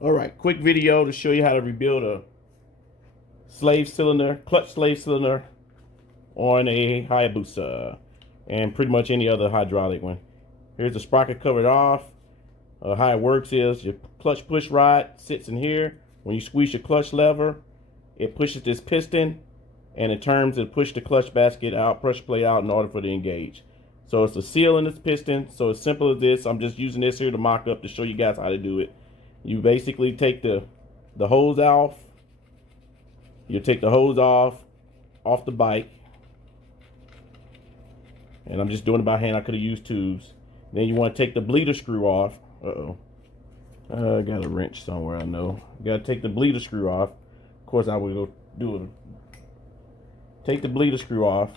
All right, quick video to show you how to rebuild a clutch slave cylinder on a Hayabusa and pretty much any other hydraulic one. Here's the sprocket covered off. How it works is your clutch push rod sits in here. When you squeeze your clutch lever, it pushes this piston and it turns and push the clutch basket out, pressure plate out in order for it to engage. So it's a seal in this piston. So it's simple as this. I'm just using this here to mock up to show you guys how to do it. You basically take the hose off. You take the hose off the bike. And I'm just doing it by hand. I could have used tubes. Then you want to take the bleeder screw off. I got a wrench somewhere, I know. You got to take the bleeder screw off. Of course, I will go do it. Take the bleeder screw off.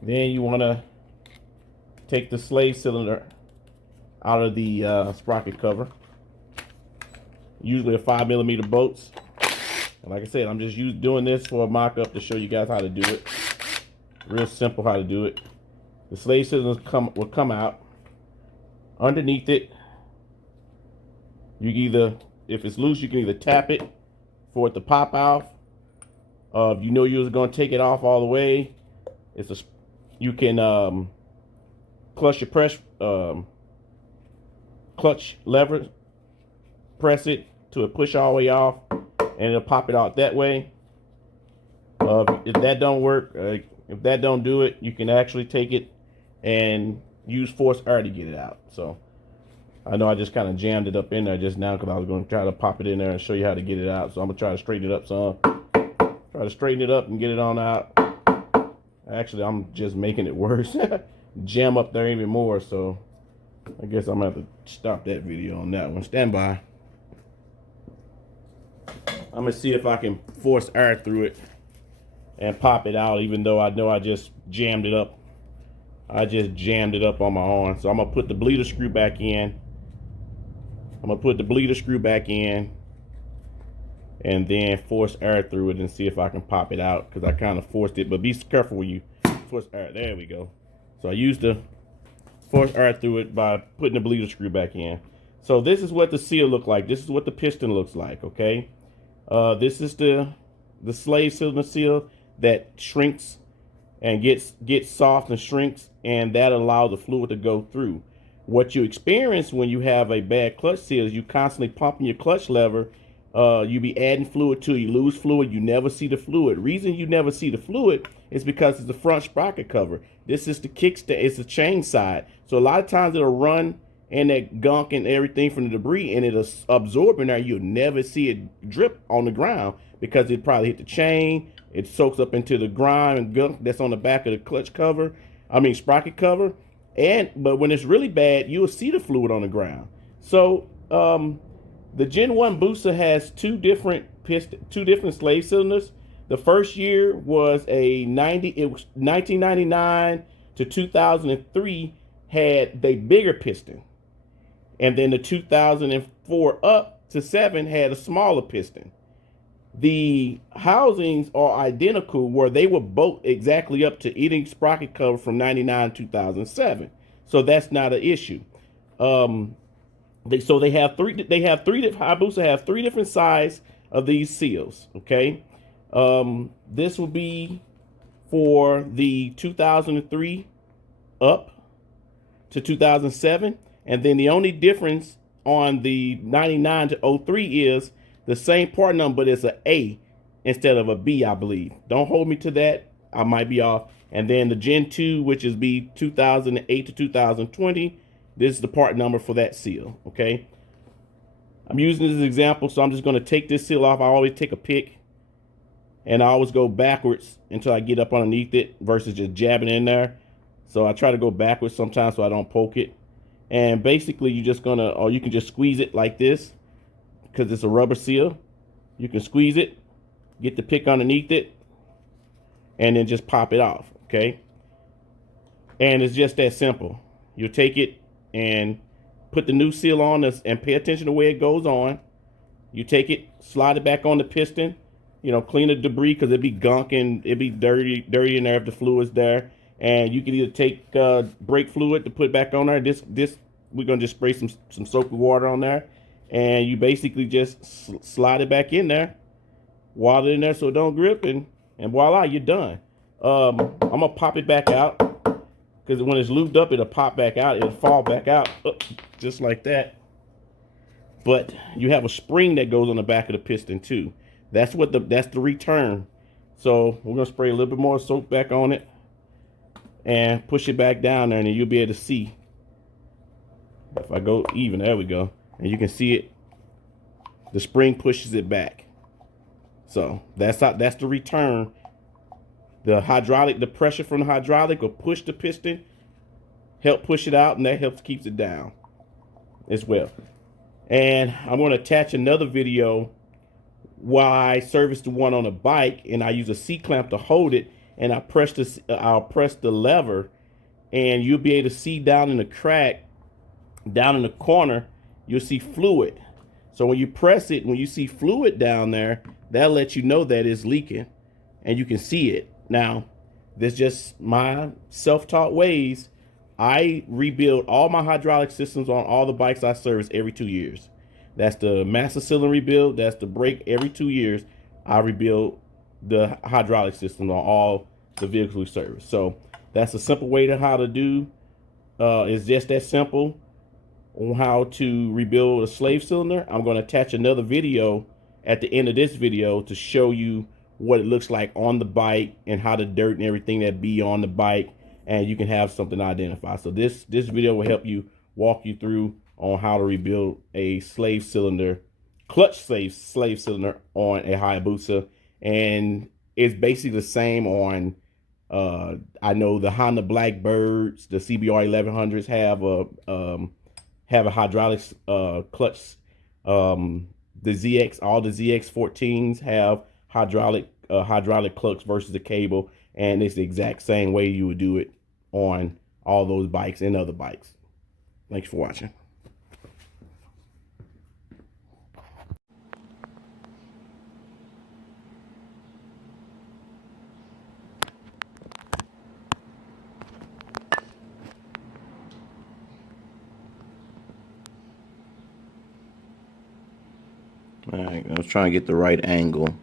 Then you want to take the slave cylinder out of the sprocket cover. Usually a 5mm bolts. And like I said, I'm just doing this for a mock-up to show you guys how to do it. Real simple how to do it. The slave cylinder will come out. Underneath it, if it's loose, you can either tap it for it to pop out. If you know you was going to take it off all the way, you can clutch lever, press it to it push all the way off, and it'll pop it out that way. If that don't work, if that don't do it, you can actually take it and use forced air to get it out. So I know I just kind of jammed it up in there just now because I was going to try to pop it in there and show you how to get it out. So I'm going to try to straighten it up some. Try to straighten it up and get it on out. Actually, I'm just making it worse. Jam up there even more. So I guess I'm going to have to stop that video on that one. Stand by. I'm going to see if I can force air through it and pop it out, even though I know I just jammed it up. I just jammed it up on my arm. So I'm going to put the bleeder screw back in. And then force air through it and see if I can pop it out, because I kind of forced it. But be careful when you force air. There we go. So I used the force air through it by putting the bleeder screw back in. So this is what the seal looks like. This is what the piston looks like, okay? This is the slave cylinder seal that shrinks and gets soft and shrinks, and that allows the fluid to go through. What you experience when you have a bad clutch seal is you constantly pumping your clutch lever. You be adding fluid to it, you lose fluid, you never see the fluid. Reason you never see the fluid is because it's the front sprocket cover. This is the kickstand, it's the chain side. So a lot of times it'll run in that gunk and everything from the debris, and it'll absorb in there. You'll never see it drip on the ground because it probably hit the chain. It soaks up into the grime and gunk that's on the back of the clutch cover. Sprocket cover. But when it's really bad, you'll see the fluid on the ground. So the Gen 1 Busa has two different slave cylinders. The first year was it was 1999 to 2003 had the bigger piston. And then the 2004 up to 7 had a smaller piston. The housings are identical, where they were both exactly up to any sprocket cover from 99 to 2007. So that's not an issue. They have three. Hayabusa have three different sizes of these seals. Okay, this will be for the 2003 up to 2007, and then the only difference on the 99 to 03 is the same part number, but it's an A instead of a B, I believe. Don't hold me to that. I might be off. And then the Gen 2, which is be 2008 to 2020, this is the part number for that seal, okay? I'm using this as an example, so I'm just going to take this seal off. I always take a pick, and I always go backwards until I get up underneath it versus just jabbing in there. So I try to go backwards sometimes so I don't poke it. And basically, you're just going to, or you can just squeeze it like this, because it's a rubber seal. You can squeeze it, get the pick underneath it, and then just pop it off, okay? And it's just that simple. You take it and put the new seal on this and pay attention to where it goes on. You take it, slide it back on the piston, clean the debris, because it'd be gunk and it'd be dirty in there if the fluid's there. And you can either take brake fluid to put back on there. This we're gonna just spray some soapy water on there, and you basically just slide it back in there, water in there so it don't grip, and voila, you're done. I'm gonna pop it back out, because when it's lubed up, it'll pop back out, it'll fall back out, just like that. But you have a spring that goes on the back of the piston too. That's the return. So we're gonna spray a little bit more soap back on it and push it back down there, and then you'll be able to see. If I go even, there we go, and you can see it. The spring pushes it back. So that's the return. The hydraulic, the pressure from the hydraulic will push the piston, help push it out, and that helps keeps it down as well. And I'm going to attach another video while I service the one on the bike, and I use a C-clamp to hold it, and I'll press the lever, and you'll be able to see down in the crack, down in the corner, you'll see fluid. So when you press it, when you see fluid down there, that'll let you know that it's leaking, and you can see it. Now, this is just my self-taught ways. I rebuild all my hydraulic systems on all the bikes I service every 2 years. That's the master cylinder rebuild. That's the brake. Every 2 years, I rebuild the hydraulic system on all the vehicles we service. So that's a simple way to how to do. It's just that simple on how to rebuild a slave cylinder. I'm going to attach another video at the end of this video to show you what it looks like on the bike and how the dirt and everything that be on the bike, and you can have something to identify. So this video will help you, walk you through on how to rebuild a slave cylinder, clutch slave cylinder on a Hayabusa. And it's basically the same on I know the Honda Blackbirds, the CBR 1100s have a hydraulic clutch. The ZX, all the ZX14s have hydraulic clutch versus the cable, and it's the exact same way you would do it on all those bikes and other bikes. Thanks for watching. All right, I was trying to get the right angle.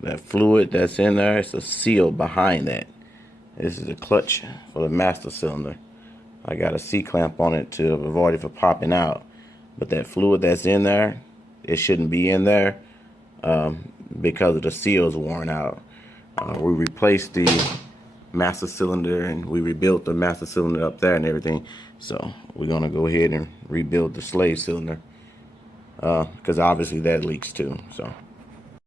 That fluid that's in there, it's a seal behind that. This is the clutch for the master cylinder. I got a C-clamp on it to avoid it from popping out. But that fluid that's in there, it shouldn't be in there because of the seals worn out. We replaced the master cylinder, and we rebuilt the master cylinder up there and everything. So we're gonna go ahead and rebuild the slave cylinder because obviously that leaks too. So